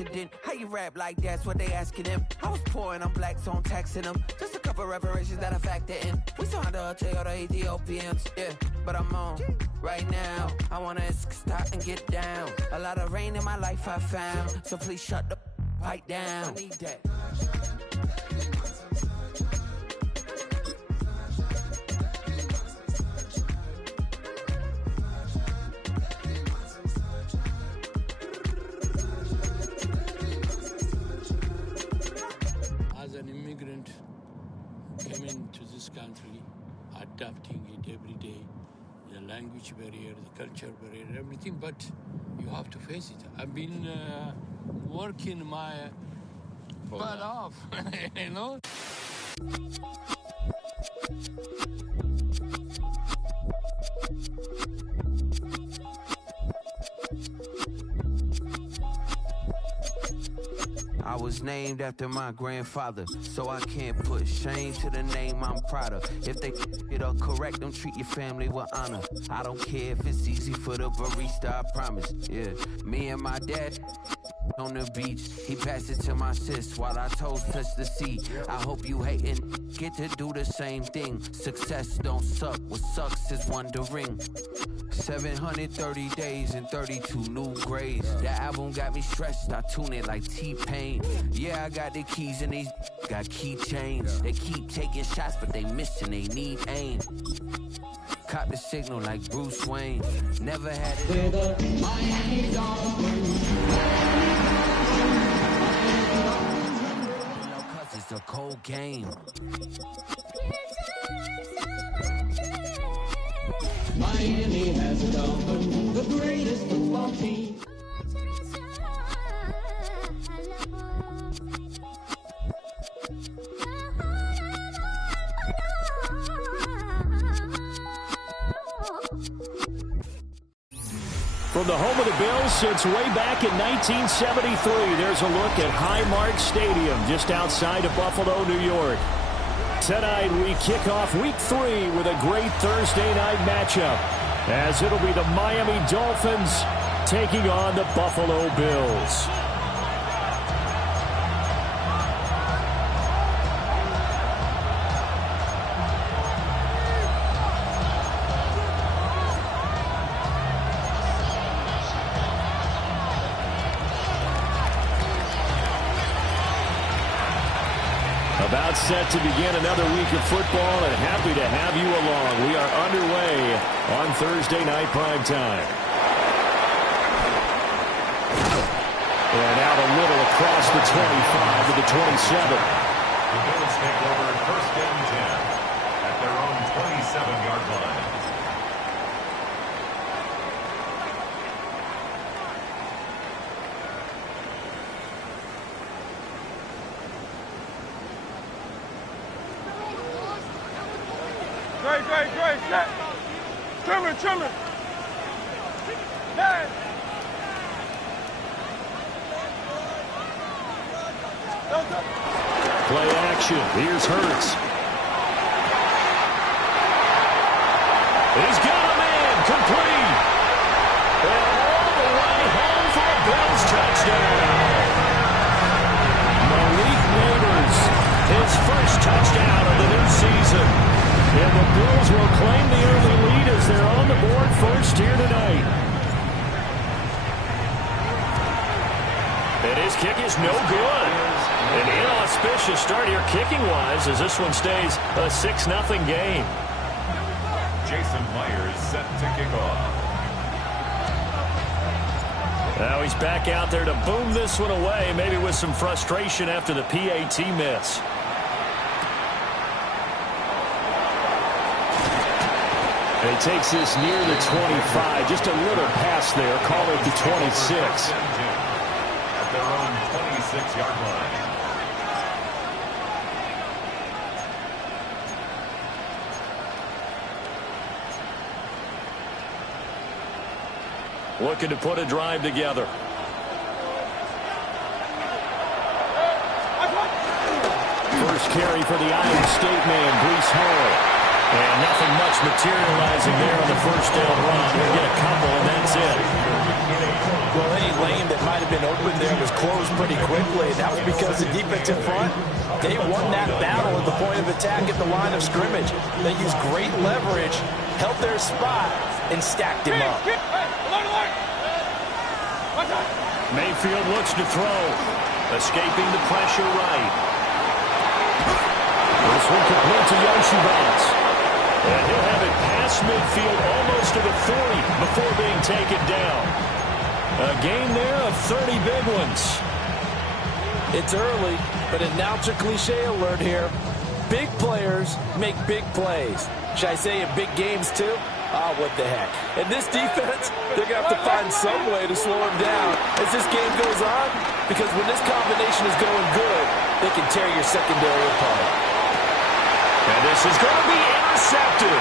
accident. How you rap like that's what they asking him. I was poor and I'm black, so I'm taxing them. Just a couple reparations that I factor in. We saw the Toyota Ethiopians, yeah, but I'm on right now. I wanna stop and get down. A lot of rain in my life I found, so please shut the pipe down. I need that. As an immigrant, came into this country, adapting it every day, the language barrier, the culture barrier, everything, but you have to face it. I've been working my butt off, you know? I was named after my grandfather, so I can't put shame to the name I'm proud of. If they it up correct, don't treat your family with honor. I don't care if it's easy for the barista, I promise. Yeah, me and my dad on the beach, he passed it to my sis while I toes touch the sea. I hope you hatin' get to do the same thing. Success don't suck, what sucks is wondering. 730 days and 32 new grades. That album got me stressed, I tune it like T-Pain. Yeah, I got the keys and these got keychains. They keep taking shots, but they missing, they need aim. Cop the signal like Bruce Wayne. Never had it. We're the Miami Dolphins. Cause it's a cold game. Miami has a Dolphin, the greatest football team. From the home of the Bills since way back in 1973, there's a look at Highmark Stadium just outside of Buffalo, New York. Tonight we kick off Week 3 with a great Thursday night matchup, as it'll be the Miami Dolphins taking on the Buffalo Bills. About set to begin another week of football, and happy to have you along. We are underway on Thursday night primetime. And out a little across the 25 to the 27. The Bills take over first and 10 at their own 27-yard line. Great, set. Trimmer. Hey. Play action. Here's Hurts. He's got a man complete. And all the way home for a Bills touchdown. Malik Neighbors, his first touchdown of the new season. And the Bills will claim the early lead as they're on the board first here tonight. And his kick is no good. An inauspicious start here kicking-wise as this one stays a 6-0 game. Jason Myers set to kick off. Now he's back out there to boom this one away, maybe with some frustration after the PAT miss. And he takes this near the 25, just a little pass there, call it the 26. At their own 26-yard line. Looking to put a drive together. First carry for the Iowa State man, Breece Hall. And nothing much materializing there on the first down run. He'll get a couple, and that's it. Well, any lane that might have been open there was closed pretty quickly. That was because the defense in front, they won that battle at the point of attack at the line of scrimmage. They used great leverage, held their spot, and stacked him up. Mayfield looks to throw. Escaping the pressure right. This one complete to Yoshibans. And he'll have it past midfield almost to the 40 before being taken down. A gain there of 30 big ones. It's early, but announcer cliche alert here. Big players make big plays. Should I say in big games too? Ah, what the heck. And this defense, they're going to have to find some way to slow him down as this game goes on, because when this combination is going good, they can tear your secondary apart. And this is going to be intercepted.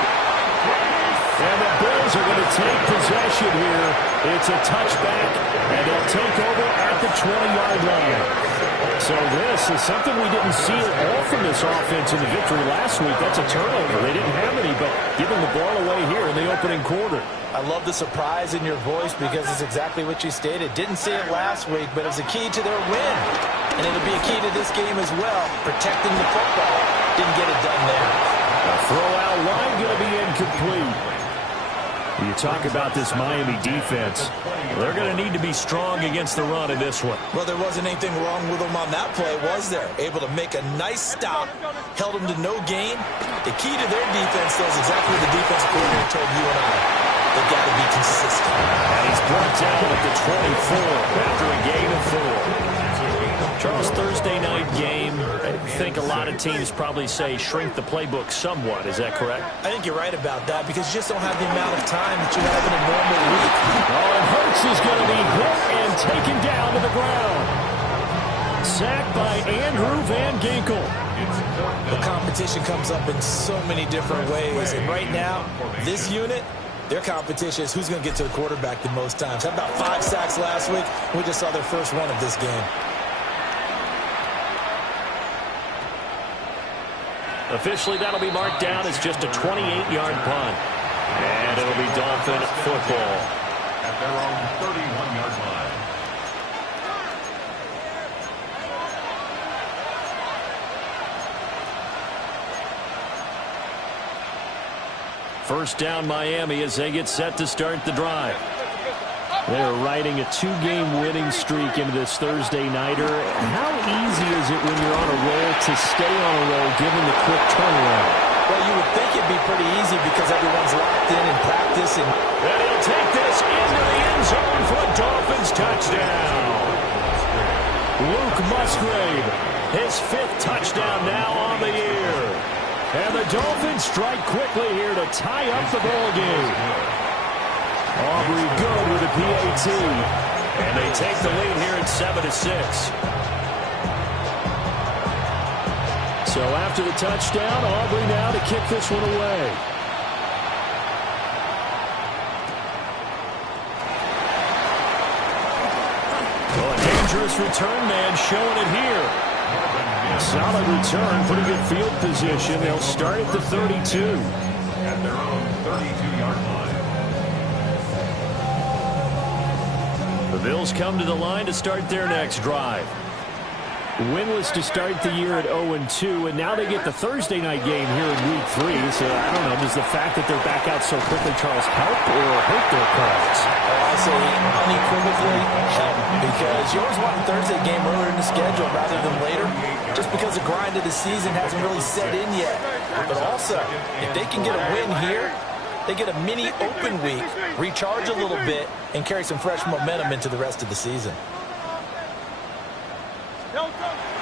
And the Bills are going to take possession here. It's a touchback, and they'll take over at the 20-yard line. So this is something we didn't see at all from this offense in the victory last week. That's a turnover. They didn't have any, but giving the ball away here in the opening quarter. I love the surprise in your voice because it's exactly what you stated. Didn't see it last week, but it was a key to their win. And it'll be a key to this game as well, protecting the football. Didn't get it done there. A throw out line going to be incomplete. You talk about this Miami defense. They're going to need to be strong against the run in this one. Well, there wasn't anything wrong with them on that play, was there? Able to make a nice stop, held them to no gain. The key to their defense, though, is exactly what the defense coordinator told you and I. They've got to be consistent. And he's brought down at the 24 after a gain of 4. Charles, Thursday night game, I think a lot of teams probably say shrink the playbook somewhat. Is that correct? I think you're right about that because you just don't have the amount of time that you have in a normal week. Oh, and Hurts is going to be hit and taken down to the ground. Sacked by Andrew Van Ginkel. The competition comes up in so many different ways. And right now, this unit, their competition is who's going to get to the quarterback the most times. Had about 5 sacks last week. We just saw their first one of this game. Officially, that'll be marked down as just a 28-yard punt. And it'll be Dolphin football. At their own 31-yard line. First down Miami as they get set to start the drive. They're riding a 2-game winning streak into this Thursday nighter. How easy is it when you're on a roll to stay on a roll given the quick turnaround? Well, you would think it'd be pretty easy because everyone's locked in practice. And he'll take this into the end zone for a Dolphins touchdown. Luke Musgrave, his 5th touchdown now on the year. And the Dolphins strike quickly here to tie up the ball game. Aubrey good with a PAT. And they take the lead here at 7-6. So after the touchdown, Aubrey now to kick this one away. Well, a dangerous return man showing it here. Solid return, pretty good field position. They'll start at the 32. At their own 32-yard line. The Bills come to the line to start their next drive. Winless to start the year at 0-2, and now they get the Thursday night game here in Week 3. So, I don't know, does the fact that they're back out so quickly, Charles, help or hurt their cause? I say unequivocally help, because you always want a Thursday game earlier in the schedule rather than later, just because the grind of the season hasn't really set in yet. But also, if they can get a win here, they get a mini open week, recharge a little bit, and carry some fresh momentum into the rest of the season.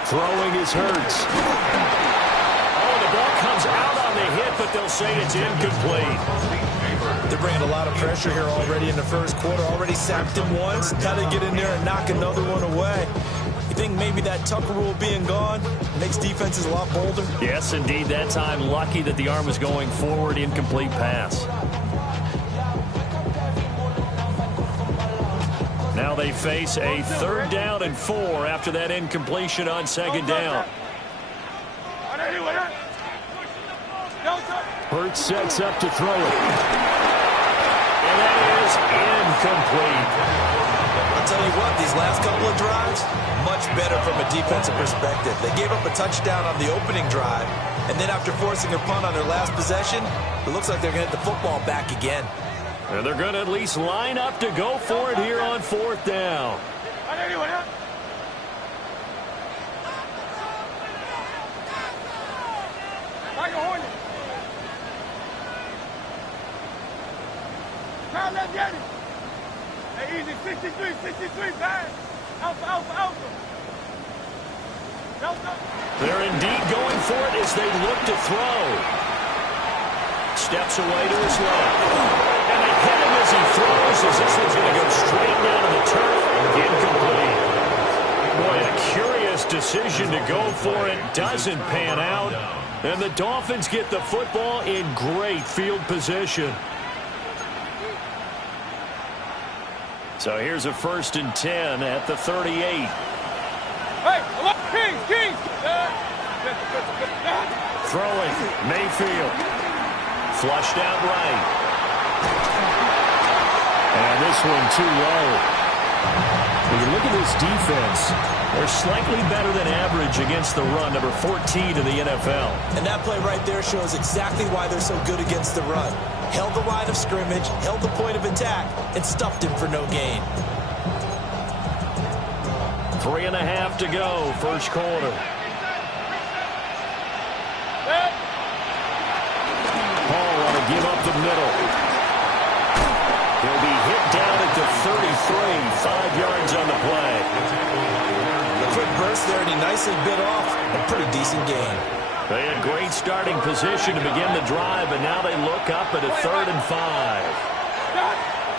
Throwing is Hurts. Oh, the ball comes out on the hit, but they'll say it's incomplete. They're bringing a lot of pressure here already in the first quarter. Already sacked him once. Got to get in there and knock another one away. You think maybe that Tucker rule being gone makes defenses a lot bolder? Yes, indeed. That time, lucky that the arm was going forward. Incomplete pass. Now they face a 3rd down and 4 after that incompletion on 2nd down. Hurts sets up to throw it. And that is incomplete. I'll tell you what, these last couple of drives, much better from a defensive perspective. They gave up a touchdown on the opening drive, and then after forcing a punt on their last possession, it looks like they're going to get the football back again. And they're going to at least line up to go for it here on 4th down. Hey, easy, 63, pass. Alpha. They're indeed going for it as they look to throw. Steps away to his left. And they hit him as he throws, as this one's going to go straight down to the turf. Incomplete. Boy, a curious decision to go for it. Doesn't pan out. And the Dolphins get the football in great field position. So here's a 1st and 10 at the 38. Hey, Kings! Throwing, Mayfield. Flushed out right. And this one too low. When you look at this defense, they're slightly better than average against the run, number 14 in the NFL. And that play right there shows exactly why they're so good against the run. Held the line of scrimmage, held the point of attack, and stuffed him for no gain. 3.5 to go, first quarter. Paul want to give up the middle. He'll be hit down at the 33, 5 yards on the play. A quick burst there, and he nicely bit off a pretty decent gain. They had great starting position to begin the drive, and now they look up at a 3rd and 5.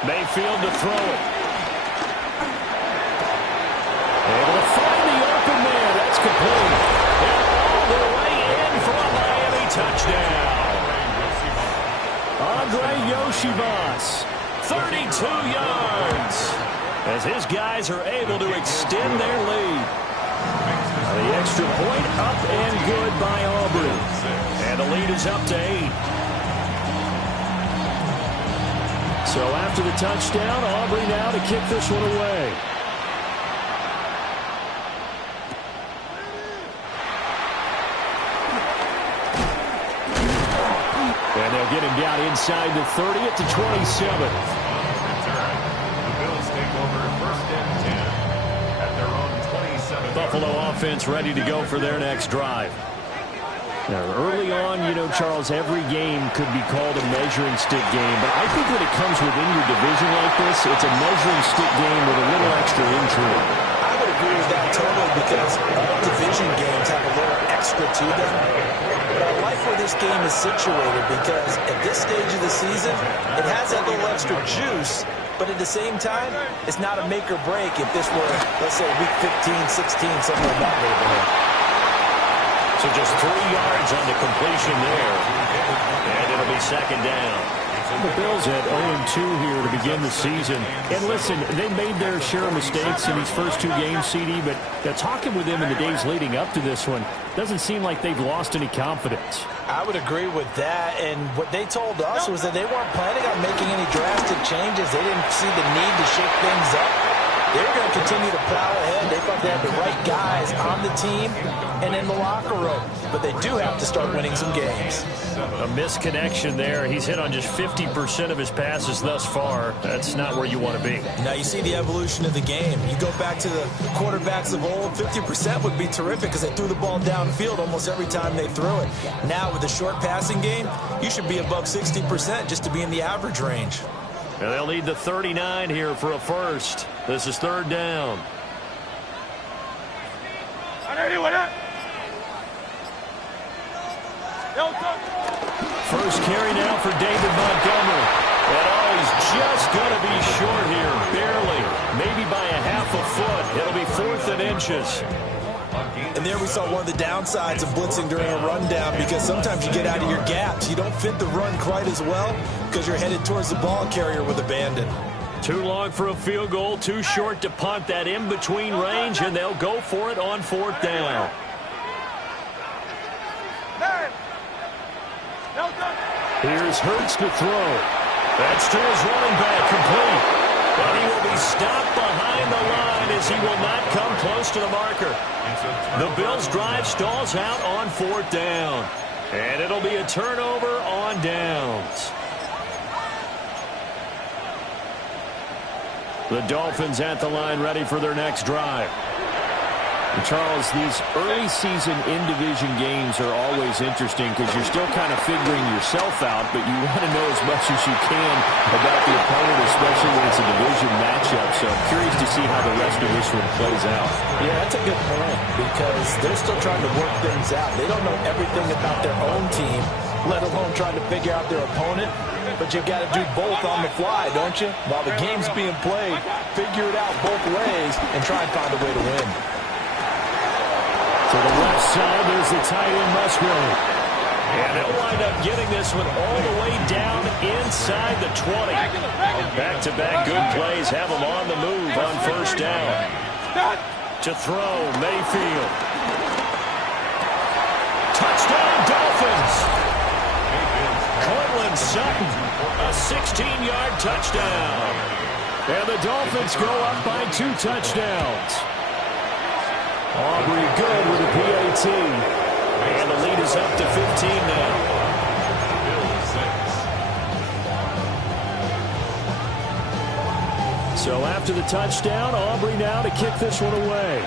Mayfield to throw it. Able to find the open man. That's complete. And all the way in for a Miami touchdown. Andre Yoshibas, 32 yards, as his guys are able to extend their lead. The extra point up and good by Aubrey. And the lead is up to 8. So after the touchdown, Aubrey now to kick this one away. And they'll get him down inside the 30 at the 27. The Bills take over 1st and 10 at their own 27. Buffalo offense ready to go for their next drive. Now, early on, you know, Charles, every game could be called a measuring stick game. But I think when it comes within your division like this, it's a measuring stick game with a little extra intrigue. I would agree with that totally because all division games have a little extra to them. But I like where this game is situated because at this stage of the season, it has that little extra juice. But at the same time, it's not a make or break if this were, let's say, week 15, 16, somewhere in that neighborhood. So just 3 yards on the completion there. And it'll be 2nd down. The Bills had 0-2 here to begin the season. And listen, they made their share of mistakes in these first 2 games, CD, but talking with them in the days leading up to this one, doesn't seem like they've lost any confidence. I would agree with that. And what they told us was that they weren't planning on making any drastic changes. They didn't see the need to shake things up. They were going to continue to plow ahead. They thought they had the right guys on the team and in the locker room. But they do have to start winning some games. A misconnection there. He's hit on just 50% of his passes thus far. That's not where you want to be. Now you see the evolution of the game. You go back to the quarterbacks of old, 50% would be terrific because they threw the ball downfield almost every time they threw it. Now with the short passing game, you should be above 60% just to be in the average range. And they'll need the 39 here for a first. This is 3rd down. First carry now for David Montgomery. And he's just going to be short here, barely. Maybe by a half a foot. It'll be 4th and inches. And there we saw one of the downsides of blitzing during a rundown because sometimes you get out of your gaps. You don't fit the run quite as well because you're headed towards the ball carrier with abandon. Too long for a field goal, too short to punt that in-between range, and they'll go for it on 4th down. Here's Hurts to throw. That's to his running back, complete. And he will be stopped behind the line as he will not come close to the marker. The Bills' drive stalls out on 4th down. And it'll be a turnover on downs. The Dolphins at the line ready for their next drive. And Charles, these early season in-division games are always interesting because you're still kind of figuring yourself out, but you want to know as much as you can about the opponent, especially when it's a division matchup. So I'm curious to see how the rest of this one plays out. Yeah, that's a good point because they're still trying to work things out. They don't know everything about their own team, let alone trying to figure out their opponent. But you've got to do both on the fly, don't you? While the game's being played, figure it out both ways and try and find a way to win. To the left side, there's the tight end Musgrave. And they'll wind up getting this one all the way down inside the 20. Back-to-back good plays have them on the move on 1st down. To throw, Mayfield. Touchdown, Dolphins! Cortland Sutton, a 16-yard touchdown. And the Dolphins go up by 2 touchdowns. Aubrey good with a PAT. And the lead is up to 15 now. So after the touchdown, Aubrey now to kick this one away.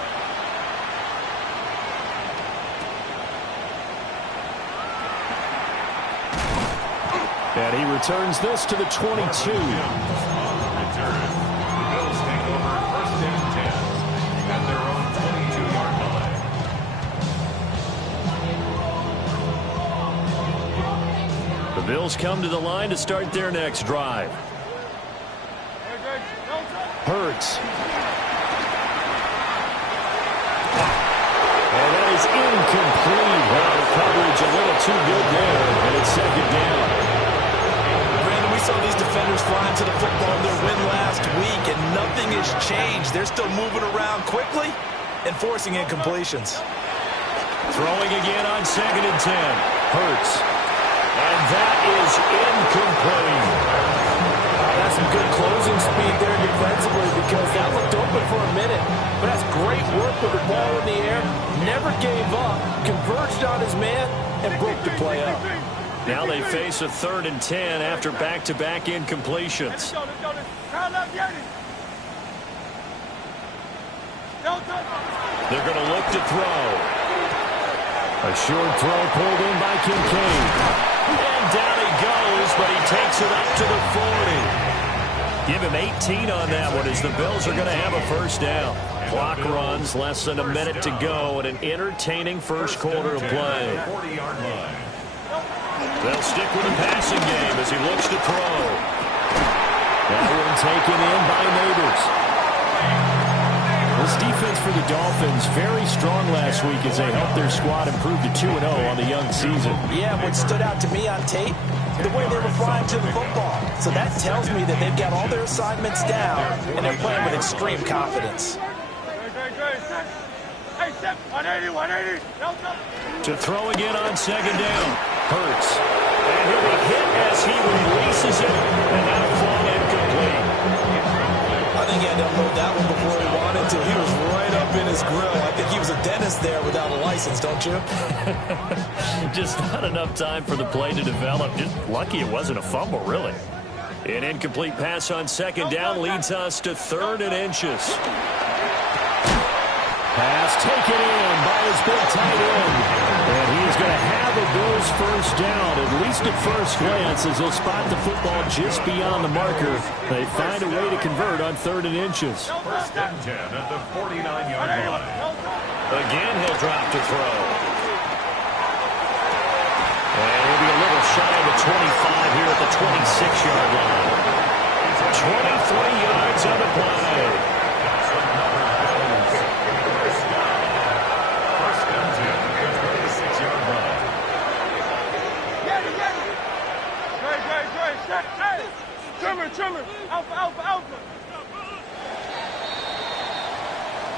And he returns this to the 22. The Bills come to the line to start their next drive. Hurts. And that is incomplete. Well, the coverage a little too good there, and it's 2nd down. Brandon, we saw these defenders flying to the football in their win last week, and nothing has changed. They're still moving around quickly and forcing incompletions. Throwing again on 2nd and 10. Hurts. And that is incomplete. That's some good closing speed there defensively because that looked open for a minute. But that's great work with the ball in the air. Never gave up, converged on his man, and broke the play up. Now they face a 3rd and 10 after back-to-back incompletions. They're going to look to throw. A short throw pulled in by Kincaid. And down he goes, but he takes it up to the 40. Give him 18 on that one as the Bills are going to have a 1st down. Clock runs, less than a minute to go, and an entertaining first quarter of play. They'll stick with the passing game as he looks to throw. That one taken in by Neighbors. This defense for the Dolphins very strong last week as they helped their squad improve to 2-0 on the young season. Yeah, what stood out to me on tape, the way they were flying to the football. So that tells me that they've got all their assignments down and they're playing with extreme confidence. To throw again on 2nd down. Hurts. And he'll be hit as he releases it, and that'll fall incomplete. I think he had to unload that one before he wanted to. He was right up in his grill. I think he was a dentist there without a license, don't you? Just not enough time for the play to develop. Just lucky it wasn't a fumble, really. An incomplete pass on 2nd down leads us to 3rd and inches. Pass taken in by his big tight end. And he's going to have the Bills 1st down, at least at first glance, as he'll spot the football just beyond the marker. They find a way to convert on 3rd and inches. 1st and 10 at the 49-yard line. Again, he'll drop to throw. And he'll be a little shy of the 25 here at the 26-yard line. 23 yards on the play. Trimmer, alpha.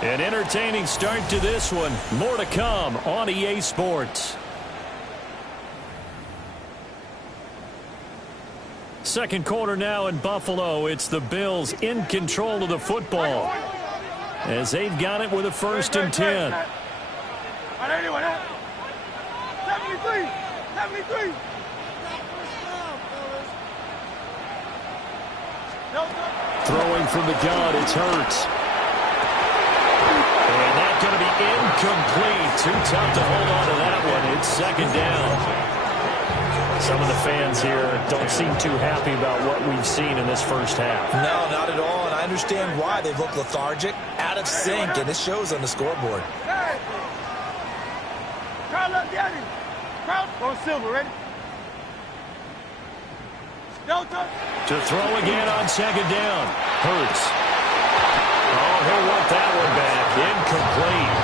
An entertaining start to this one. More to come on EA Sports. second quarter now in Buffalo. It's the Bills in control of the football as they've got it with a 1st and 10. 73! 73! Throwing from the gun, it's Hurts. And that's going to be incomplete. Too tough to hold on to that one. It's 2nd down. Some of the fans here don't seem too happy about what we've seen in this first half. No, not at all, and I understand why. They've looked lethargic, out of sync, and it shows on the scoreboard. Hey! Crowd left the alley. Crowd, go silver, ready? Delta. To throw again on 2nd down. Hurts. Oh, he'll want that one back. Incomplete.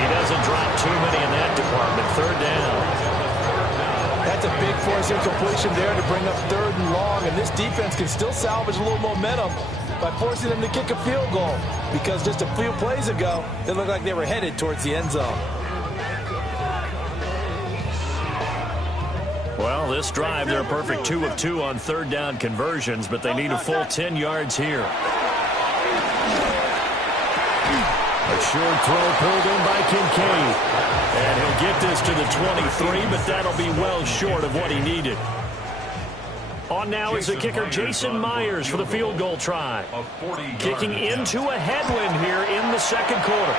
He doesn't drop too many in that department. 3rd down. That's a big force incompletion there to bring up 3rd and long, and this defense can still salvage a little momentum by forcing them to kick a field goal, because just a few plays ago, it looked like they were headed towards the end zone. Well, this drive, they're a perfect 2 of 2 on 3rd down conversions, but they need a full 10 yards here. A short throw pulled in by Kincaid. And he'll get this to the 23, but that'll be well short of what he needed. On now is the kicker, Jason Myers, for the field goal try. Kicking into a headwind here in the 2nd quarter.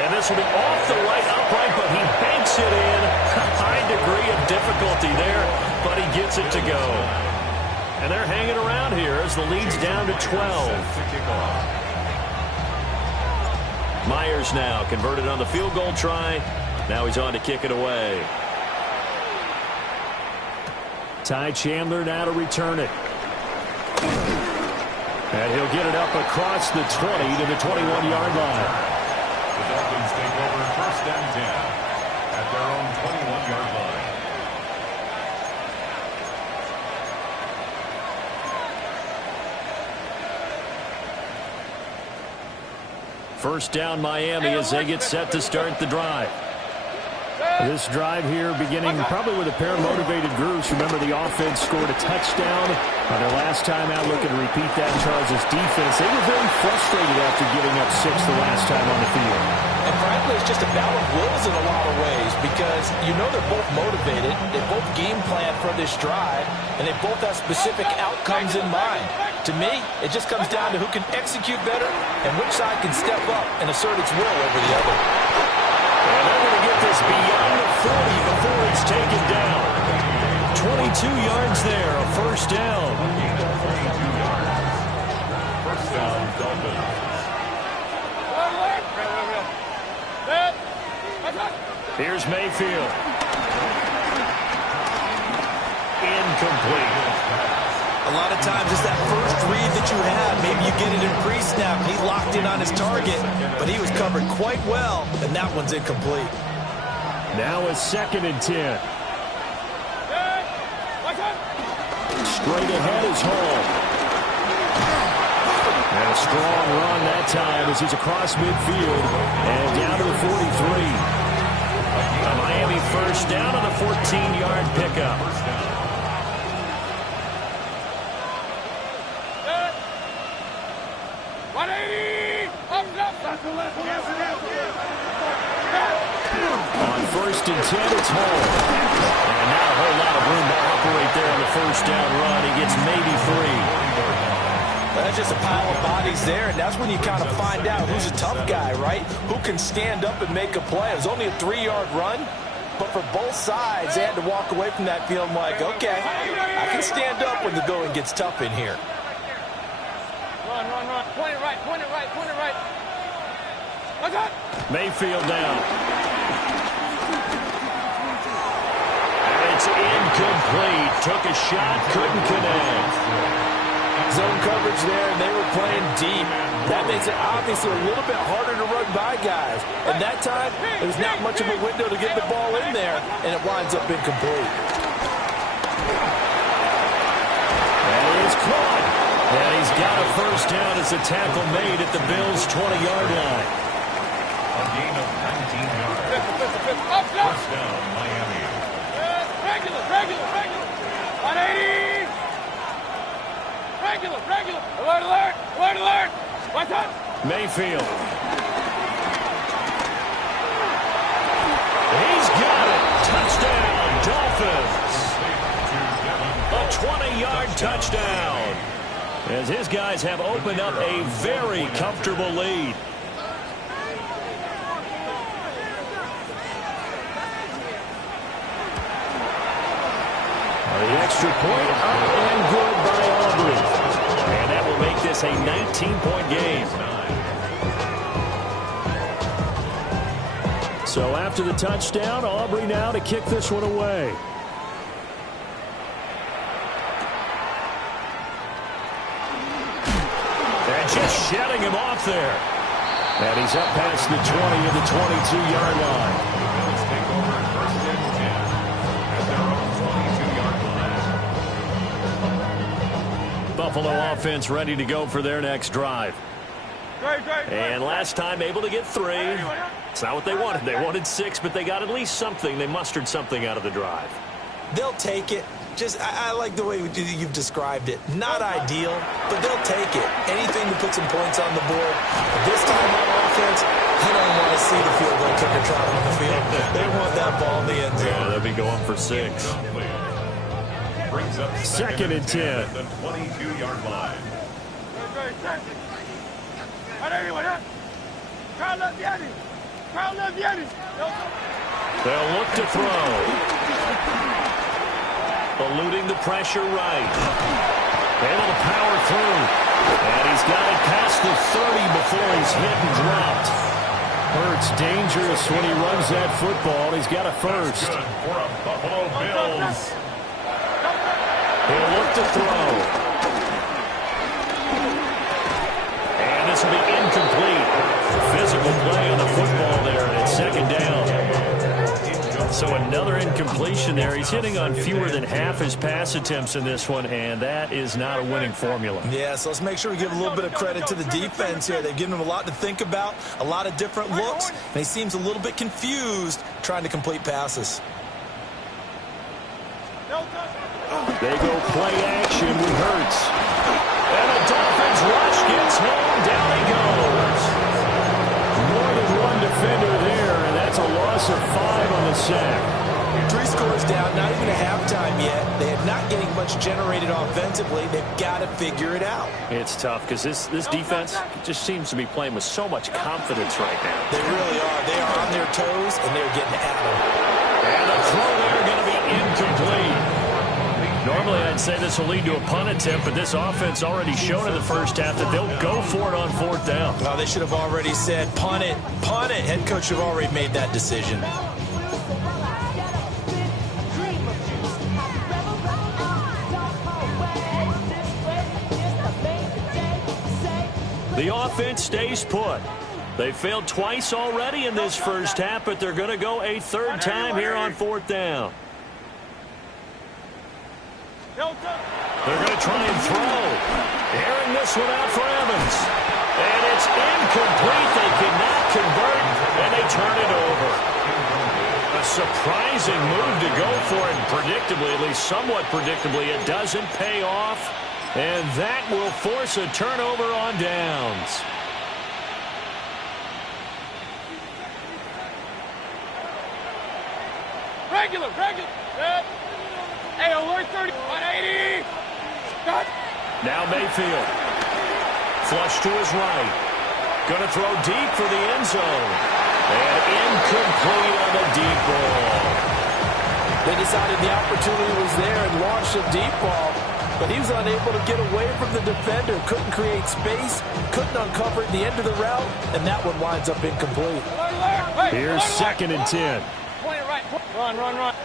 And this will be off the right upright, but he banks it in. A high degree of difficulty there, but he gets it to go. And they're hanging around here as the lead's down to 12. Myers now converted on the field goal try. Now he's on to kick it away. Ty Chandler now to return it. And he'll get it up across the 20 to the 21-yard line. The Dolphins take over 1st and 10 at their own 21-yard line. First down Miami as they get set to start the drive. This drive here beginning probably with a pair of motivated groups. Remember, the offense scored a touchdown on their last time out. Looking to repeat that in Charles' defense. They were very frustrated after giving up 6 the last time on the field. And frankly, it's just a battle of wills in a lot of ways, because you know they're both motivated. They both game plan for this drive, and they both have specific outcomes in mind. To me, it just comes down to who can execute better and which side can step up and assert its will over the other. And they're going to get this beyond the 40 before it's taken down. 22 yards there, a 1st down. 1st down, Dolphins. Here's Mayfield. Incomplete. A lot of times it's that first read that you have. Maybe you get it in pre-snap. He locked in on his target, but he was covered quite well, and that one's incomplete. Now a 2nd and 10. Straight ahead is Hall. And a strong run that time as he's across midfield and down to the 43. A Miami 1st down on a 14-yard pickup. On 1st and 10, it's Hall. And not a whole lot of room to operate there on the 1st down run. He gets maybe 3. That's just a pile of bodies there, and that's when you kind of find out who's a tough guy, right? Who can stand up and make a play. It was only a 3-yard run, but for both sides, they had to walk away from that feeling like, okay, I can stand up when the going gets tough in here. Run. Point it right. Mayfield down. And it's incomplete. Took a shot, couldn't connect. Zone coverage there, and they were playing deep. That makes it obviously a little bit harder to run by guys. And that time, there's not much of a window to get the ball in there, and it winds up incomplete. That is caught. And he's got a 1st down as the tackle made at the Bills' 20-yard line. A gain of 19 yards. 1st down, Miami. Regular. 180. Regular, regular. Alert, alert, alert, alert. Watch out. Mayfield. He's got it. Touchdown, Dolphins. A 20-yard touchdown. As his guys have opened up a very comfortable lead. The extra point up and good by Aubrey. And that will make this a 19-point game. So after the touchdown, Aubrey now to kick this one away. And just shedding him off there. And he's up past the 20 of the 22-yard line. Bills take over first and 10 at their own 22-yard line. Buffalo offense ready to go for their next drive. And last time able to get 3. It's not what they wanted. They wanted 6, but they got at least something. They mustered something out of the drive. They'll take it. I like the way you've described it. Not ideal, but they'll take it. Anything to put some points on the board. But this time on offense, they don't want to see the field goal kicker trot on the field. They want that ball in the end zone. Yeah, they'll be going for 6. Brings up Second and 10. at the 22-yard line. They'll look to throw. Eluding the pressure right. Able to power through. And he's got it past the 30 before he's hit and dropped. Hurts dangerous when he runs that football. He's got a first. Good for a Buffalo Bills. He'll look to throw. And this will be incomplete. Physical play on the football there, and it's second down. So another incompletion there. He's hitting on fewer than half his pass attempts in this one, and that is not a winning formula. Yeah, so let's make sure we give a little bit of credit to the defense here. They've given him a lot to think about, a lot of different looks, and he seems a little bit confused trying to complete passes. They go play action with Hurts. And the Dolphins rush gets home. Down he goes. More than one defender there, and that's a loss of 5 on the sack. 3 scores down, not even a halftime yet. They are not getting much generated offensively. They've got to figure it out. It's tough because this defense just seems to be playing with so much confidence right now. They really are. They are on their toes, and they're getting at them. And the throw there going to be incomplete. Normally, I'd say this will lead to a punt attempt, but this offense already shown in the first half that they'll go for it on 4th down. Oh, they should have already said, punt it, punt it. Head coach should have already made that decision. The offense stays put. They failed twice already in this first half, but they're going to go a 3rd time here on 4th down. They're going to try and throw. Airing this one out for Evans. And it's incomplete. They cannot convert, and they turn it over. A surprising move to go for it, and predictably, at least somewhat predictably, it doesn't pay off. And that will force a turnover on downs. Regular. Hey, alert 30, 180. Stop. Now Mayfield. Flush to his right. Going to throw deep for the end zone. And incomplete on the deep ball. They decided the opportunity was there and launched a deep ball, but he was unable to get away from the defender. Couldn't create space, couldn't uncover the end of the route, and that one winds up incomplete. Here's 2nd and 10. Point it right. Run. Up.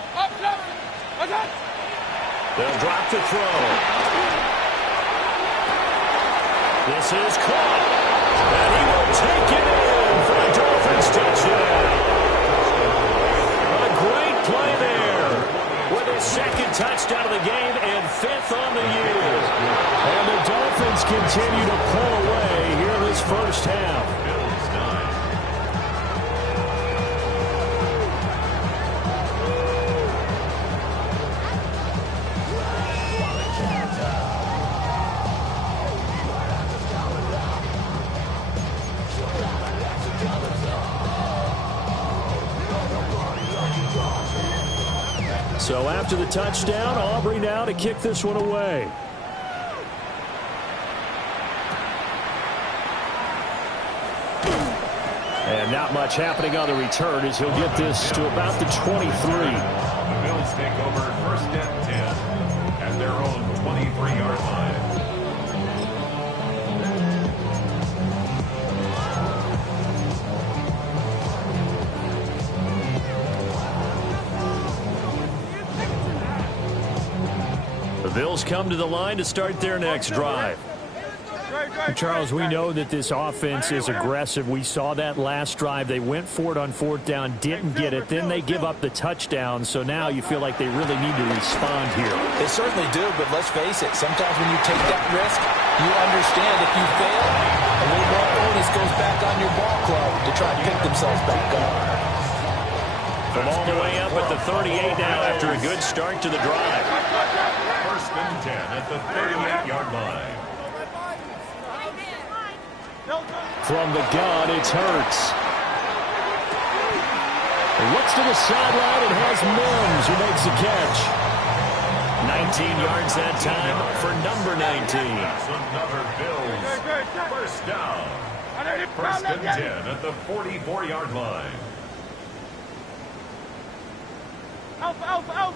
They'll drop the throw. This is caught. And he will take it in for a Dolphins touchdown. What a great play there. With his 2nd touchdown of the game and 5th on the year. And the Dolphins continue to pull away here this first half. So after the touchdown, Aubrey now to kick this one away. And not much happening on the return as he'll get this to about the 23. The Bills take over 1st and 10 at their own 23-yard line. The Bills come to the line to start their next drive. Charles, we know that this offense is aggressive. We saw that last drive. They went for it on 4th down, didn't get it. Then they give up the touchdown. So now you feel like they really need to respond here. They certainly do, but let's face it. Sometimes when you take that risk, you understand if you fail, a little more onus goes back on your ball club to try and pick themselves back up. From all the way up at the 38 now after a good start to the drive. 1st and 10 at the 38-yard line. From the gun, it's Hurts. He looks to the sideline and has Mims who makes the catch. 19 yards that time for number 19. That's another Bills 1st down. 1st and 10 at the 44-yard line. Alpha.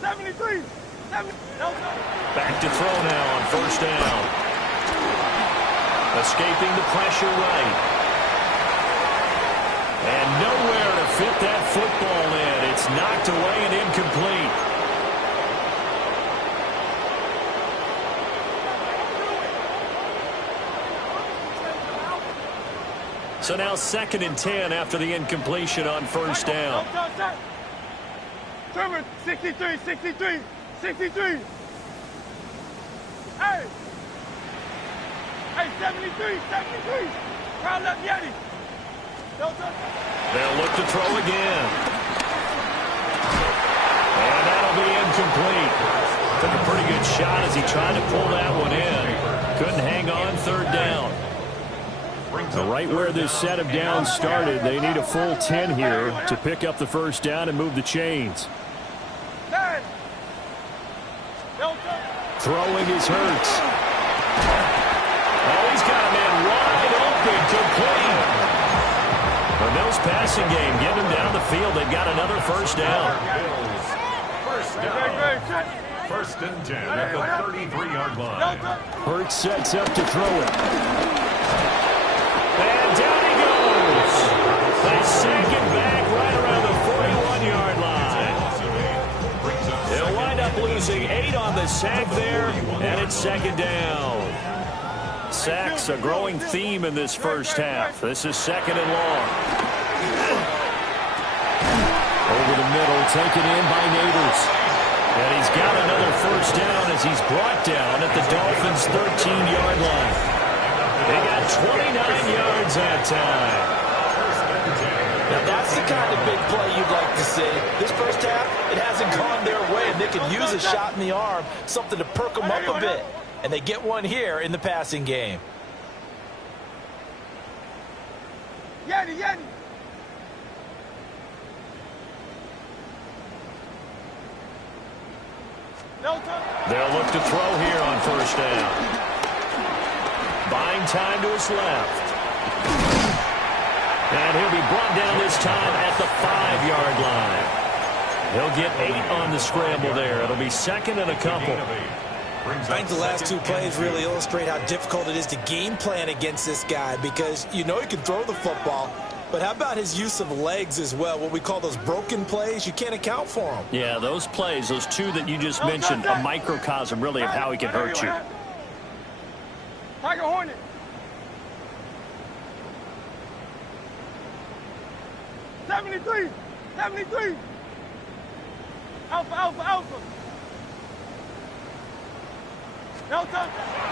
73. Back to throw now on 1st down. Escaping the pressure right. And nowhere to fit that football in. It's knocked away and incomplete. So now 2nd and 10 after the incompletion on 1st down. Trevor, 63. Hey, 73. Round left, Yeti. They'll look to throw again. And that'll be incomplete. Took a pretty good shot as he tried to pull that one in. Couldn't hang on 3rd down. Right where this set of downs started, they need a full 10 here to pick up the 1st down and move the chains. Throwing is Hurts. Oh, he's got a man wide open, complete. The Bills passing game, getting him down the field. They've got another 1st down. 1st and 10 at the 33-yard line. Hurts sets up to throw it. And down he goes. They sack it back right around the 41-yard line. They'll wind up losing 8 on the sack there, and it's 2nd down. Sacks a growing theme in this 1st half. This is 2nd and long. Over the middle, taken in by Neighbors. And he's got another 1st down as he's brought down at the Dolphins' 13-yard line. They got 29 yards that time. Now that's the kind of big play you'd like to see. This 1st half, it hasn't gone their way, and they could use a shot in the arm, something to perk them up a bit. And they get one here in the passing game. Yeti. They'll look to throw here on 1st down. Buying time to his left. And he'll be brought down this time at the 5-yard line. He'll get 8 on the scramble there. It'll be 2nd and a couple. I think the last 2 plays really illustrate how difficult it is to game plan against this guy, because you know he can throw the football, but how about his use of legs as well? What we call those broken plays, you can't account for them. Yeah, those plays, those 2 that you just mentioned, a microcosm really of how he can hurt you. Tiger Hornet. 73. Alpha.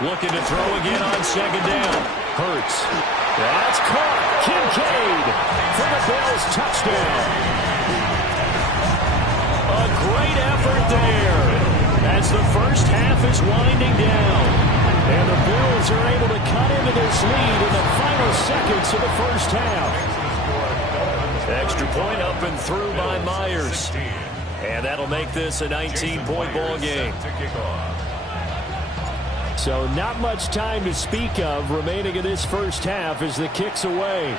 Looking to throw again on 2nd down. Hurts. That's caught. Kincaid for the Bills touchdown. A great effort there as the 1st half is winding down. And the Bills are able to cut into this lead in the final seconds of the 1st half. Extra point up and through by Myers. And that'll make this a 19-point ball game. So not much time to speak of remaining in this first half as the kick's away.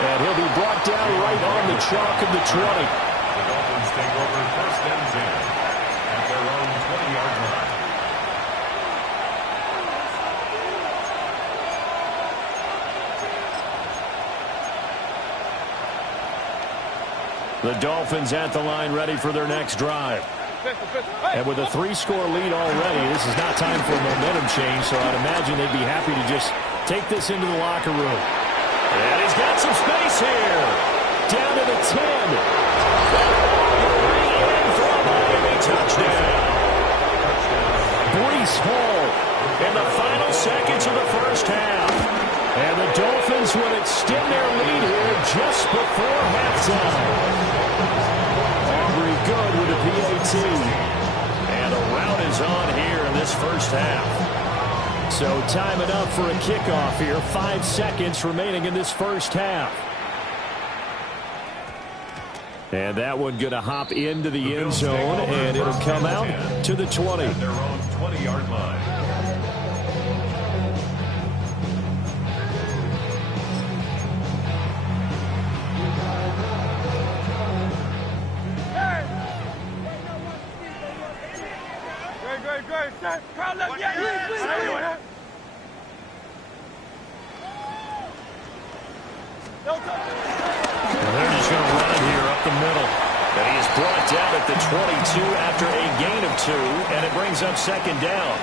And he'll be brought down right on the chalk of the 20. The Dolphins take over first and 10 at their own 20-yard line. The Dolphins at the line ready for their next drive. And with a 3-score lead already, this is not time for a momentum change, so I'd imagine they'd be happy to just take this into the locker room. And he's got some space here. Down to the 10. In for a Miami touchdown. Breece Hall in the final seconds of the first half. And the Dolphins would extend their lead here just before halftime. Aubrey good with a PAT. And a rout is on here in this first half. So time enough for a kickoff here. 5 seconds remaining in this first half. And that one going to hop into the end zone, and it'll come out to the 20. At their own 20-yard line. They're just going to run it here up the middle. And he is brought down at the 22 after a gain of 2, and it brings up second down.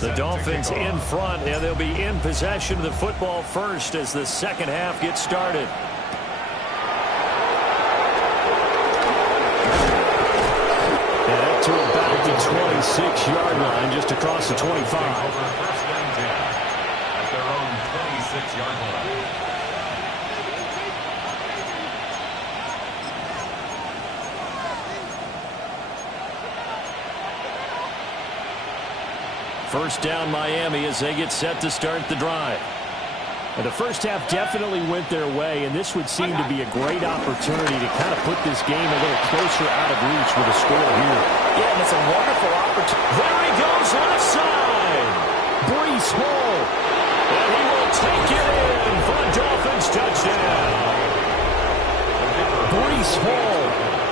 The Dolphins in front, and they'll be in possession of the football first as the second half gets started. And up to about the 26-yard line, just across the 25. First and 10 at their own 26-yard line. First down Miami as they get set to start the drive. And the first half definitely went their way, and this would seem to be a great opportunity to kind of put this game a little closer out of reach with a score here. Yeah, and it's a wonderful opportunity. There he goes, left side. Breece Hall. And he will take it in for a Dolphins touchdown. Breece Hall,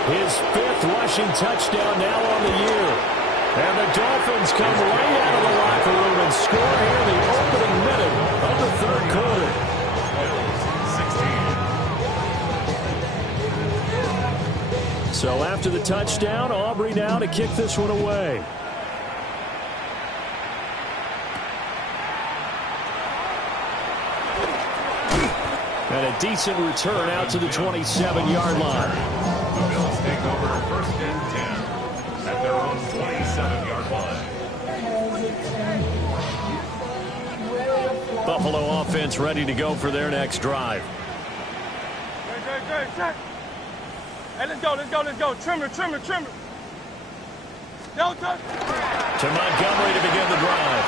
his 5th rushing touchdown now on the year. And the Dolphins come right out of the locker room and score here in the opening minute of the third quarter. 16. So after the touchdown, Aubrey now to kick this one away. And a decent return out to the 27-yard line. The Bills take over first and 10 at their own 27-yard line. Buffalo offense ready to go for their next drive. Hey, let's go. Trimmer. Delta. To Montgomery to begin the drive.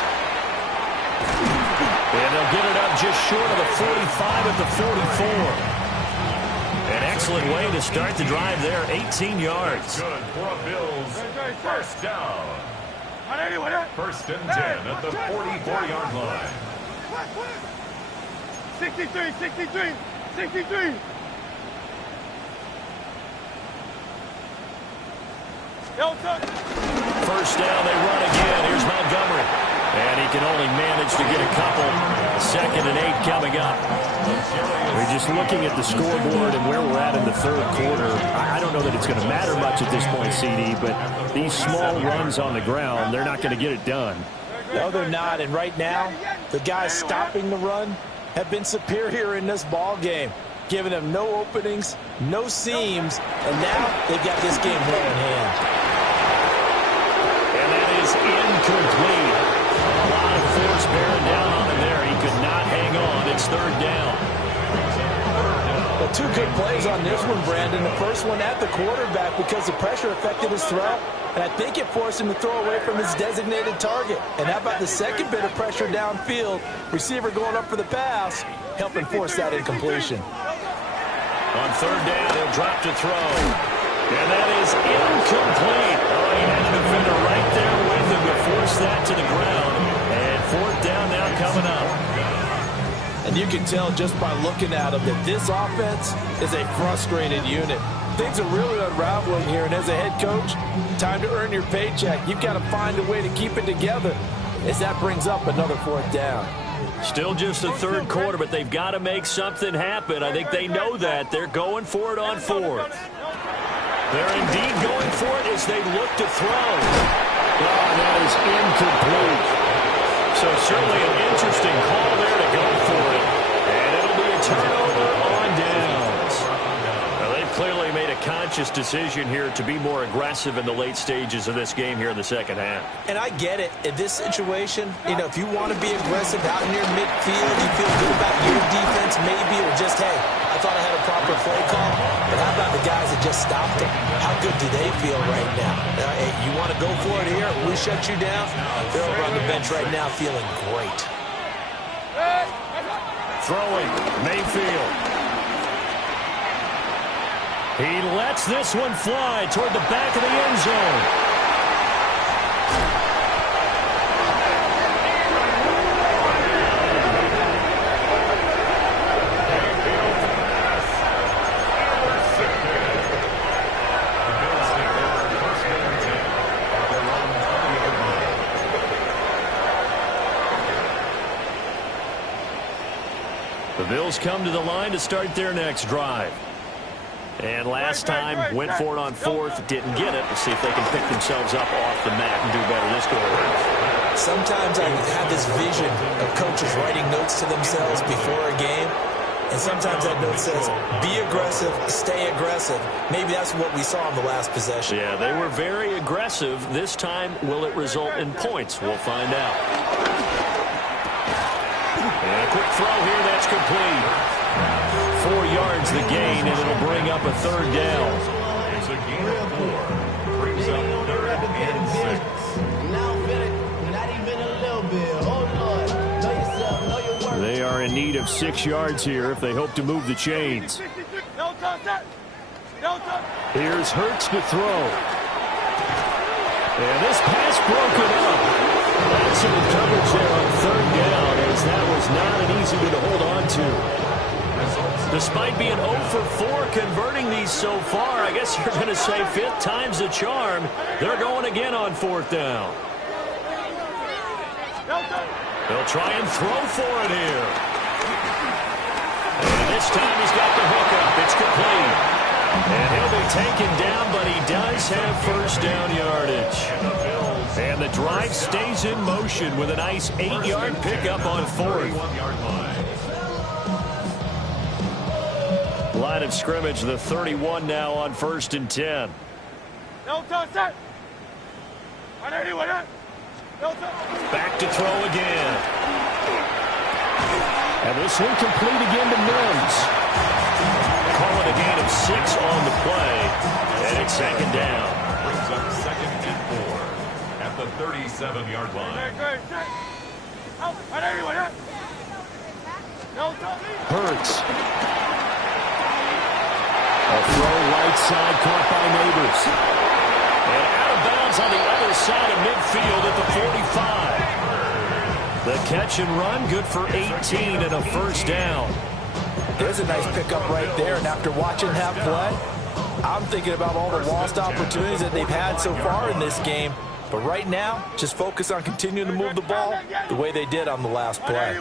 And they'll get it up just short of the 45 at the 44. An excellent way to start the drive there, 18 yards. Good for a Bills first down. First and 10 at the 44-yard line. 63. First down, they run again. Here's Montgomery. And he can only manage to get a couple. 2nd and 8 coming up. We're just looking at the scoreboard and where we're at in the third quarter. I don't know that it's going to matter much at this point, CD, but these small runs on the ground, they're not going to get it done. No, they're not. And right now, the guys stopping the run have been superior in this ball game, giving them no openings, no seams, and now they've got this game well in hand. And that is incomplete. A lot of force bearing down on him there. He could not hang on. It's third down. But two good plays on this one, Brandon. The first one at the quarterback because the pressure affected his throw, and I think it forced him to throw away from his designated target. And how about the second bit of pressure downfield? Receiver going up for the pass, helping force that incompletion. On third down, he'll drop to throw. And that is incomplete. Oh, he had a defender right there with him to force that to the ground. And fourth down now coming up. And you can tell just by looking at him that this offense is a frustrated unit. Things are really unraveling here, and as a head coach, time to earn your paycheck. You've got to find a way to keep it together as that brings up another fourth down. Still just the third quarter, but they've got to make something happen. I think they know that. They're going for it on fourth. They're indeed going for it as they look to throw. Oh, that is incomplete. So certainly an interesting call there to go for it. And it'll be a turnover on downs. Now, they've clearly made a conscious decision here to be more aggressive in the late stages of this game here in the second half. And I get it. In this situation, if you want to be aggressive out near midfield, you feel good about your defense maybe, or just, hey, I thought I had a proper play call. But how about the guys that just stopped them? How good do they feel right now? Hey, you want to go for it here? We shut you down. They're over on the bench right now feeling great. Throwing, Mayfield. He lets this one fly toward the back of the end zone. The Bills come to the line to start their next drive. And last time, went for it on fourth, didn't get it. We'll see if they can pick themselves up off the mat and do better this go around. Sometimes I have this vision of coaches writing notes to themselves before a game. And sometimes that note says, be aggressive, stay aggressive. Maybe that's what we saw in the last possession. Yeah, they were very aggressive. This time, will it result in points? We'll find out. And a quick throw here, that's complete. 4 yards the gain, and it'll bring up a third down. It's a gain of 4. Brings up third and 6. They are in need of 6 yards here if they hope to move the chains. Here's Hurts to throw. And this pass broken up. That's some coverage there on third down, as that was not an easy one to hold on to. Despite being 0 for 4 converting these so far, I guess you're going to say fifth time's the charm. They're going again on fourth down. They'll try and throw for it here. And this time he's got the hook up. It's complete. And he'll be taken down, but he does have first down yardage. And the drive stays in motion with a nice 8-yard pickup on fourth. Line of scrimmage, the 31 now on 1st and 10. Back to throw again. And this one complete again to Mims. Call it a gain of 6 on the play. And it's second down. Brings up 2nd and 4 at the 37-yard line. Hurts. A throw right side caught by Neighbors. And out of bounds on the other side of midfield at the 45. The catch and run, good for 18 and a first down. There's a nice pickup right there, and after watching that play, I'm thinking about all the lost opportunities that they've had so far in this game. But right now, just focus on continuing to move the ball the way they did on the last play.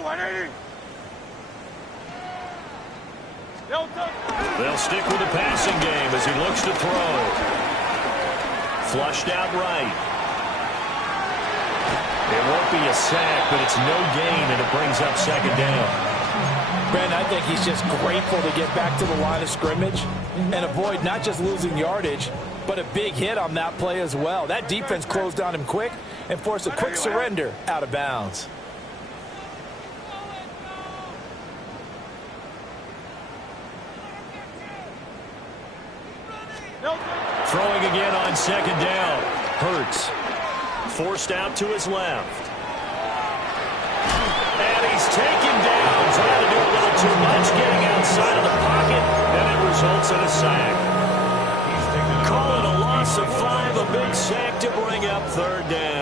They'll stick with the passing game as he looks to throw. Flushed out right. It won't be a sack, but it's no gain, and it brings up second down. Brandon, I think he's just grateful to get back to the line of scrimmage and avoid not just losing yardage, but a big hit on that play as well. That defense closed on him quick and forced a quick surrender out of bounds. Throwing again on second down. Hurts. Forced out to his left. And he's taken down. Trying to do a little too much. Getting outside of the pocket. And it results in a sack. Call it a loss of 5. A big sack to bring up third down.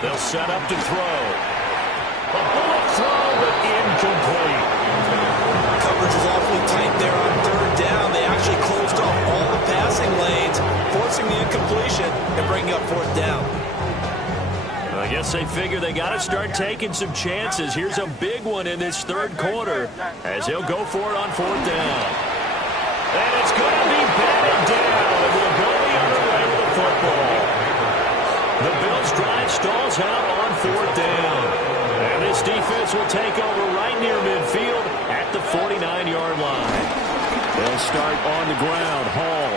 They'll set up to throw. A bullet throw, but incomplete. Coverage was awfully tight there on third down. They actually closed off all the passing lanes, forcing the incompletion and bringing up fourth down. I guess they figure they got to start taking some chances. Here's a big one in this third quarter as he'll go for it on fourth down. And it's going to be batted down. And we'll go the other way with the football. The Bills' drive stalls out on fourth down. And this defense will take over right near midfield at the 49-yard line. They'll start on the ground. Hall.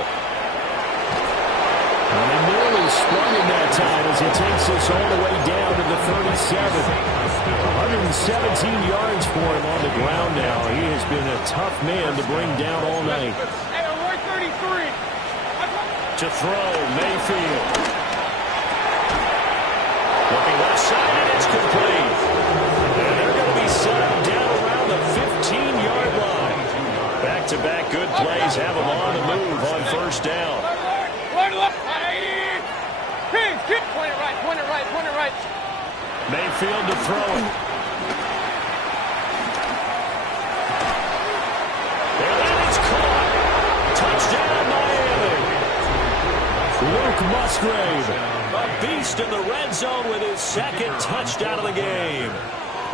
And he nearly sprung him that time as he takes this all the way down to the 37. 117 yards for him on the ground now. He has been a tough man to bring down all night. To throw, Mayfield. Looking left side, and it's complete. And they're going to be set up down around the 15-yard line. Back-to-back good plays have them on the move on first down. Point it right. Mayfield to throw it. And then it's caught. Touchdown, Miami. Luke Musgrave, a beast in the red zone with his second touchdown of the game.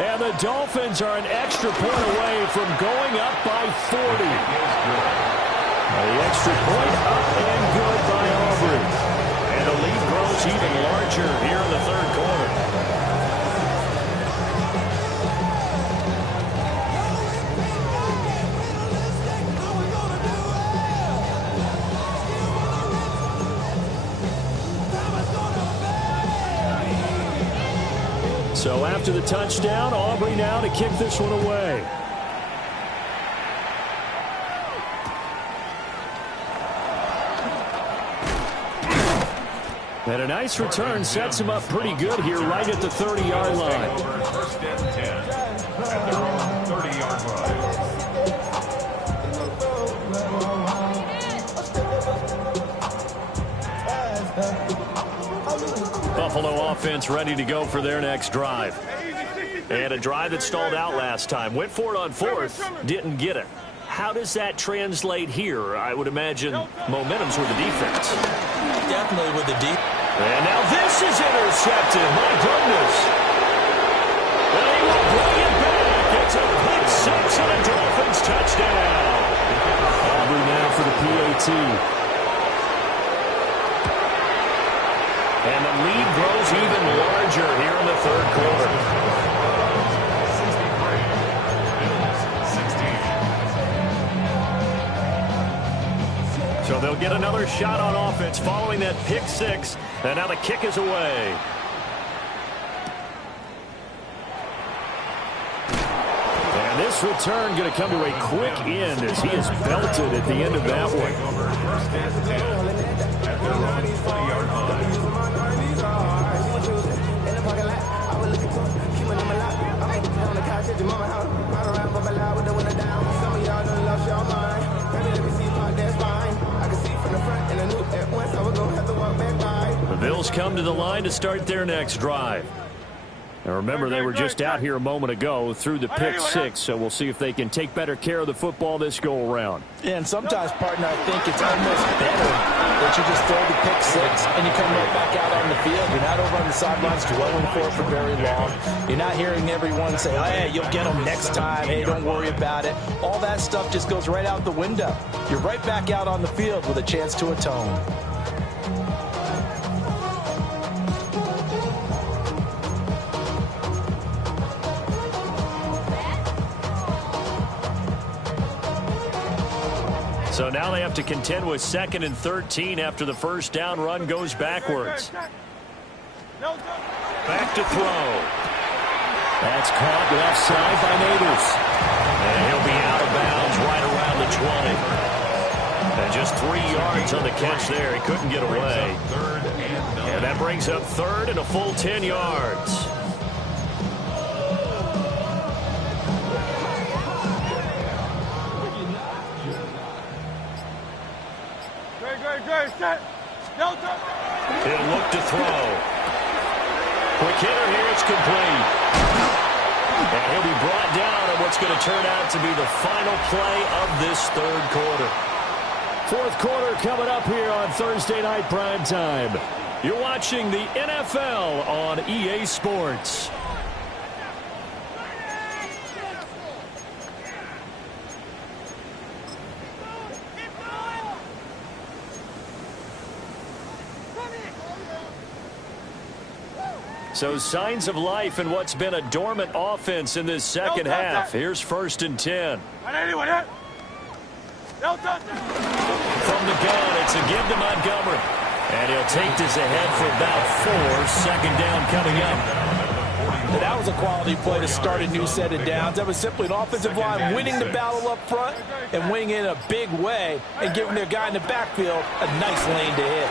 And the Dolphins are an extra point away from going up by 40. The extra point up and good by Aubrey. And the lead grows even larger here in the third quarter. So after the touchdown, Aubrey now to kick this one away. And a nice return sets him up pretty good here right at the 30-yard line. First and 10 at their own 30-yard line. Buffalo offense ready to go for their next drive. And a drive that stalled out last time. Went for it on fourth, didn't get it. How does that translate here? I would imagine momentum's with the defense. Definitely with the defense. And now this is intercepted. My goodness. And he will bring it back. It's a pick six and a Dolphins touchdown. Aubrey now for the PAT. And the lead grows even larger here in the third quarter. So they'll get another shot on offense following that pick six. And now the kick is away. And this return going to come to a quick end as he is belted at the end of that one. First and 10 at their own 20-yard line. The Bills come to the line to start their next drive. Now remember, they were just out here a moment ago through the pick six, so we'll see if they can take better care of the football this go around. Yeah, and sometimes, partner, I think it's almost better that you just throw the pick six and you come right back out on the field. You're not over on the sidelines dwelling for it for very long. You're not hearing everyone say, oh, hey, you'll get them next time. Hey, don't worry about it. All that stuff just goes right out the window. You're right back out on the field with a chance to atone. So now they have to contend with 2nd and 13 after the first down run goes backwards. Back to throw. That's caught left side by Neighbors. And he'll be out of bounds right around the 20. And just 3 yards on the catch there. He couldn't get away. And that brings up third and a full 10 yards. He'll look to throw. Quick hitter here, it's complete. And he'll be brought down at what's going to turn out to be the final play of this third quarter. Fourth quarter coming up here on Thursday Night Primetime. You're watching the NFL on EA Sports. So signs of life in what's been a dormant offense in this second half. Here's 1st and 10. From the gun, it's a give to Montgomery. And he'll take this ahead for about 4. Second down coming up. And that was a quality play to start a new set of downs. That was simply an offensive line winning the battle up front and winning it in a big way and giving their guy in the backfield a nice lane to hit.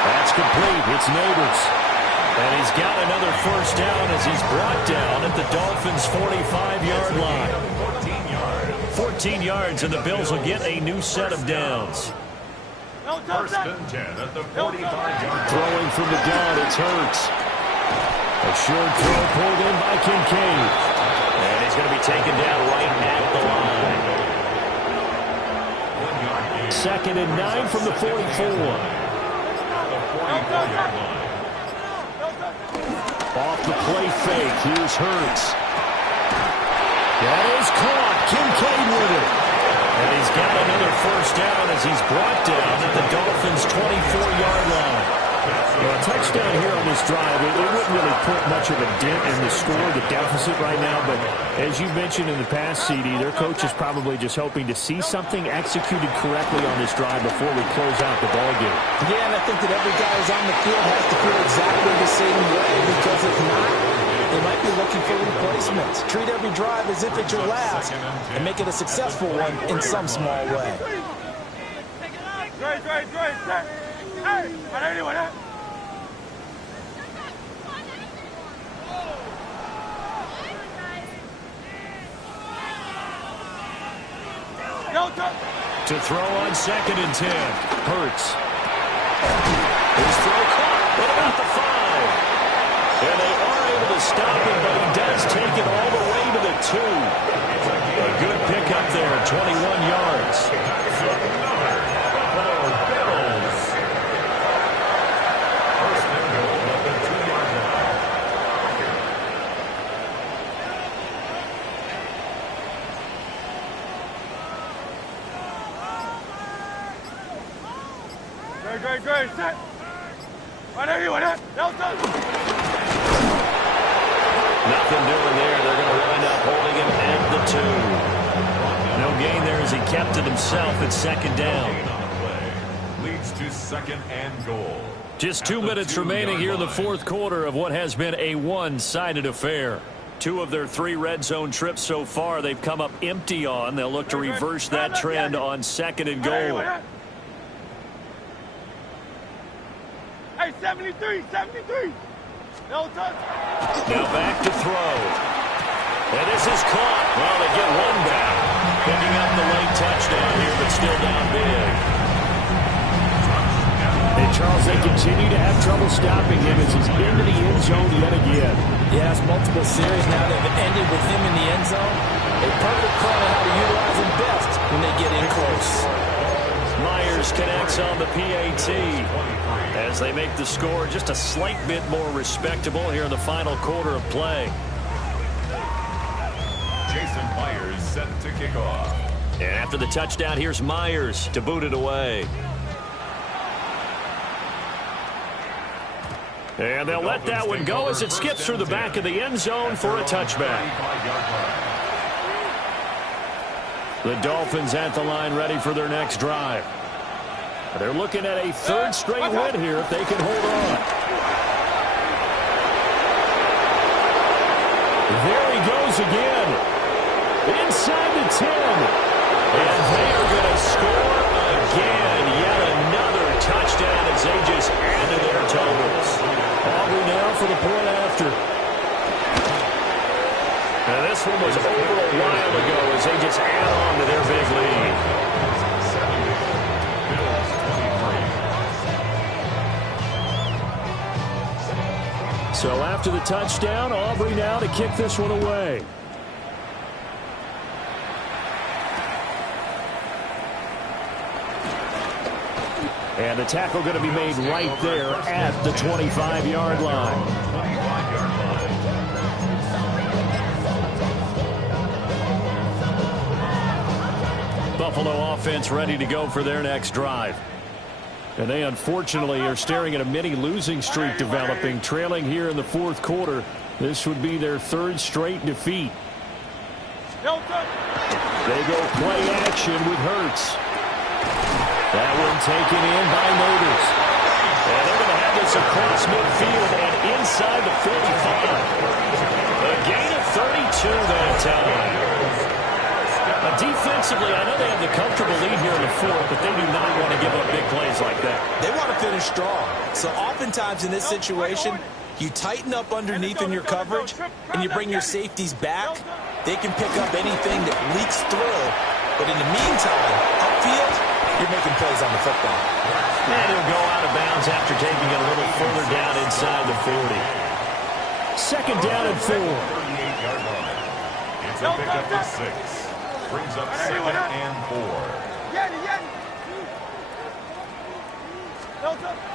That's complete. It's Neighbors. And he's got another first down as he's brought down at the Dolphins' 45-yard line. 14 yards, and the Bills will get a new set of downs. 1st and 10 at the 45-yard line. Throwing from the gun, it's Hurts. A short throw pulled in by Kincaid. And he's going to be taken down right at the line. 2nd and 9 from the 44. Off the play fake, here's Hurts. That is caught. Kincaid with it. And he's got another first down as he's brought down at the Dolphins' 24-yard line. Well, a touchdown here on this drive, it wouldn't really put much of a dent in the score, the deficit right now, but as you mentioned in the past, CD, their coach is probably just hoping to see something executed correctly on this drive before we close out the ballgame. Yeah, and I think that every guy who's on the field has to feel exactly the same way, because if not, they might be looking for replacements. Treat every drive as if it's your last and make it a successful one in some small way. To throw on 2nd and 10. Hurts. His throw caught. What about the 5? And they are able to stop him, but he does take it all the way to the 2. A good pickup there, 21 yards. Nothing doing there. They're going to wind up holding him at the 2. No gain there as he kept it himself at 2nd down. Leads to 2nd and goal. Just 2 minutes remaining here in the 4th quarter of what has been a one-sided affair. 2 of their 3 red zone trips so far they've come up empty on. They'll look to reverse that trend on 2nd and goal. Hey, 73. No touch. Now back to throw. And this is caught. Well, they get one back. Picking up the late touchdown here, but still down big. And Charles, they continue to have trouble stopping him as he's into the end zone yet again. Yes, multiple series now that have ended with him in the end zone. A perfect plan on how to utilize him best when they get in close. Myers connects on the PAT as they make the score just a slight bit more respectable here in the final quarter of play. Jason Myers set to kick off. And after the touchdown, here's Myers to boot it away. And they'll let that one go as it skips through the back of the end zone for a touchback. The Dolphins at the line ready for their next drive. They're looking at a third straight win here if they can hold on. There he goes again. Inside the 10. And they are going to score again. Yet another touchdown as they just add to their totals. Aubrey now for the point after. Now this one was over a while ago as they just add on to their big lead. So after the touchdown, Aubrey now to kick this one away. And the tackle going to be made right there at the 25-yard line. Buffalo offense ready to go for their next drive. And they unfortunately are staring at a mini losing streak developing, trailing here in the fourth quarter. This would be their third straight defeat. They go play action with Hurts. That one taken in by Noters. And they're going to have this across midfield and inside the 45. A gain of 32 that time. Defensively, I know they have the comfortable lead here in the fourth, but they do not want to give up big plays like that. They want to finish strong. So oftentimes in this situation, you tighten up underneath in your coverage, and you bring your safeties back. They can pick up anything that leaks through. But in the meantime, upfield, you're making plays on the football. And he'll go out of bounds after taking it a little further down inside the 40. Second down and 4. 38-yard line. It's a pickup for 6. Brings up 2nd and 4.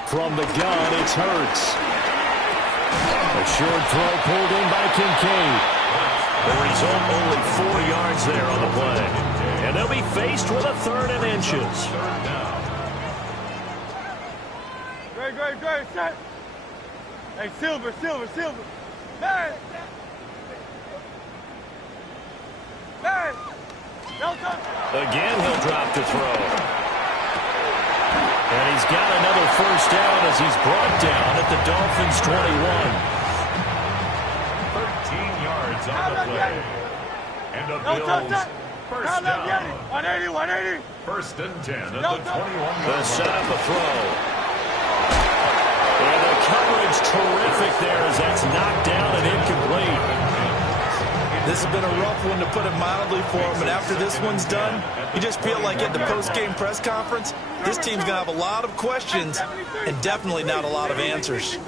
From the gun, it's Hurts. A short throw pulled in by Kincaid. The result, only 4 yards there on the play. And they'll be faced with a 3rd and inches. Great, set. Hey, Silver. Hey! Again, he'll drop the throw. And he's got another first down as he's brought down at the Dolphins' 21. 13 yards on the play. And the Bills first down. 180. First and 10 at the 21-yard The line. setup a throw. And the coverage terrific there as that's knocked down and incomplete. This has been a rough one, to put it mildly, for him. And after this one's done, you just feel like at the post-game press conference, this team's going to have a lot of questions and definitely not a lot of answers. On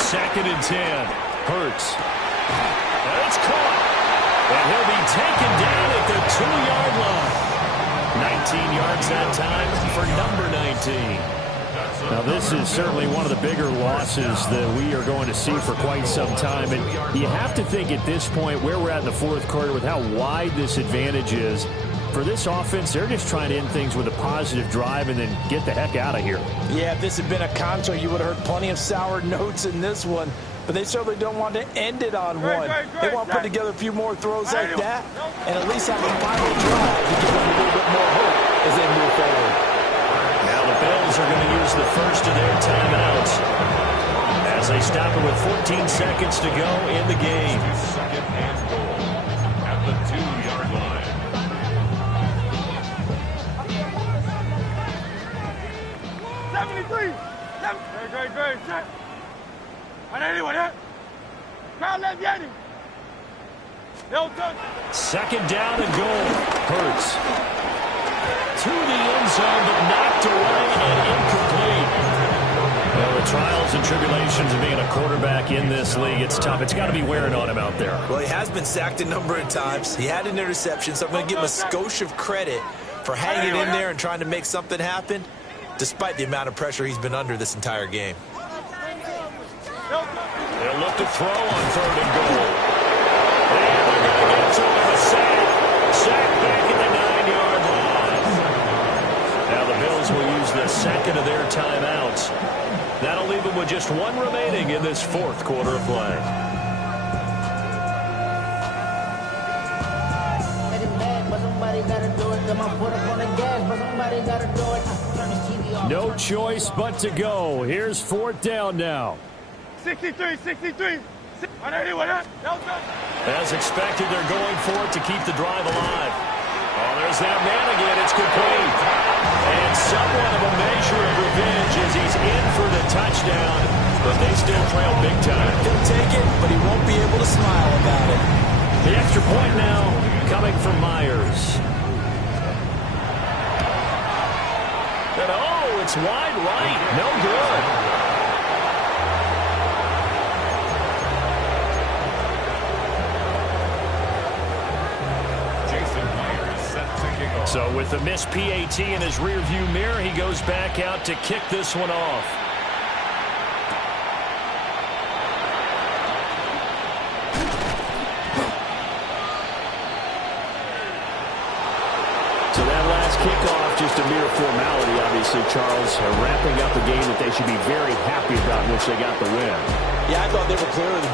2nd and 10, Hurts. And it's caught. And he'll be taken down at the 2-yard line. 19 yards that time for number 19. Now, this is certainly one of the bigger losses that we are going to see for quite some time. And you have to think at this point where we're at in the fourth quarter with how wide this advantage is. For this offense, they're just trying to end things with a positive drive and then get the heck out of here. Yeah, if this had been a concert, you would have heard plenty of sour notes in this one. But they certainly don't want to end it on one. They want to put together a few more throws like that and at least have a final drive to give them a little bit more hope as they move forward. Now the Bills are going to use the first of their timeouts as they stop it with 14 seconds to go in the game. 2nd and goal at the 2-yard line. Great. Set. 180. Crowd left Yeti. Second down and goal. Hurts to the end zone, but knocked away and incomplete. Well, the trials and tribulations of being a quarterback in this league, it's tough. It's got to be wearing on him out there. Well, he has been sacked a number of times. He had an interception, so I'm going to give him a skosh of credit for hanging in there and trying to make something happen, despite the amount of pressure he's been under this entire game. They'll look to throw on 3rd and goal. And they're going to get to him, a sack. Sack back at the 9-yard line. Now the Bills will use the second of their timeouts. That'll leave them with just one remaining in this fourth quarter of play. No choice but to go. Here's 4th down now. 63. As expected, they're going for it to keep the drive alive. Oh, there's that man again. It's complete. And somewhat of a measure of revenge as he's in for the touchdown, but they still trail big time. He'll take it, but he won't be able to smile about it. The extra point now coming from Myers. And oh, it's wide right. No good. So with the missed PAT in his rearview mirror, he goes back out to kick this one off. So that last kickoff, just a mere formality, obviously, Charles, wrapping up a game that they should be very happy about in which they got the win. Yeah, I thought they were clearly the